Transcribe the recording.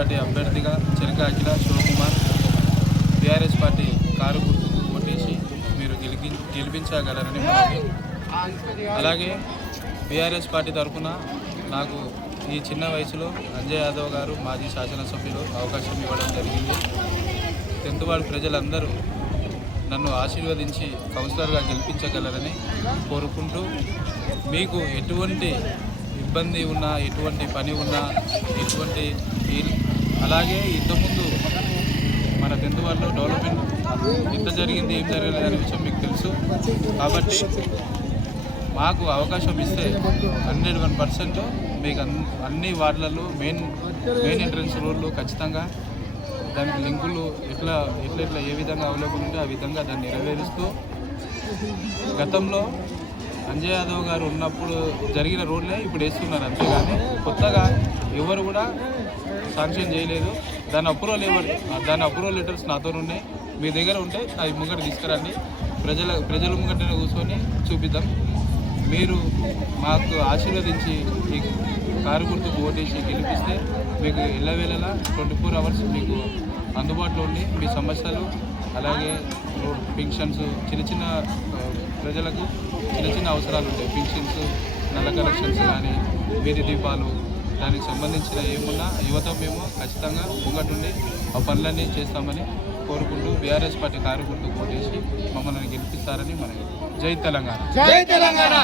Party అభ్యర్థిగా చెనక అఖిల Shivakumar BRS party car గుర్తుకు ఓటేసి మీరు గెలిపించగలరని మనవి. అలాగే బీఆర్ఎస్ పార్టీ తరఫున నాకు ఈ చిన్న వయసులో అంజయ్ యాదవ్ గారు మాజీ శాసనసభ్యులు అవకాశం ఇవ్వడం జరిగింది. 10th వార్డు ప్రజలందరూ నన్ను ఆశీర్వదించి కౌన్సిలర్గా గెలిపించగలరని కోరుకుంటూ, మీకు ఎటువంటి ఇబ్బంది ఉన్నా, ఎటువంటి పని ఉన్నా, ఎటువంటి అలాగే ఇంతకుముందు మన 10th వార్డులో డెవలప్మెంట్ ఎంత జరిగింది ఏం జరగలేదు అనే విషయం మీకు తెలుసు. కాబట్టి మాకు అవకాశం ఇస్తే 101% మీకు అన్ని వార్డులలో మెయిన్ ఎంట్రన్స్ రోడ్లు ఖచ్చితంగా దానికి లింకులు ఎట్లా ఏ విధంగా అవైలబుల్ ఉంటే ఆ విధంగా దాన్ని నెరవేరుస్తూ, గతంలో అంజయ్ యాదవ్ గారు ఉన్నప్పుడు జరిగిన రోడ్లే ఇప్పుడు వేస్తున్నారు, అంతేగాని కొత్తగా ఎవరు కూడా శాంక్షన్ చేయలేదు. దాని అప్రూవల్ లెటర్స్ నాతో ఉన్నాయి. మీ దగ్గర ఉంటే అవి ముంగట తీసుకురండి, ప్రజల ముంగటనే కూర్చొని చూపిద్దాం. మీరు మాకు ఆశీర్వదించి ఈ కారు గుర్తుకు ఓటేసి గెలిపిస్తే మీకు ఎల్లవేళలా 24 hours మీకు అందుబాటులో ఉండి మీ సమస్యలు, అలాగే పెన్షన్స్, చిన్న ప్రజలకు చిన్న అవసరాలు ఉంటాయి. పెన్షన్స్, నల్ల కలెక్షన్స్ కానీ, వీధి దీపాలు, దానికి సంబంధించిన ఏమున్నా యువత మేము ఖచ్చితంగా ముంగటుండి ఆ పనులన్నీ చేస్తామని కోరుకుంటూ బీఆర్ఎస్ పార్టీ కారు గుర్తుకు ఓటేసి మమ్మల్ని గెలిపిస్తారని మనకి. జై తెలంగాణ.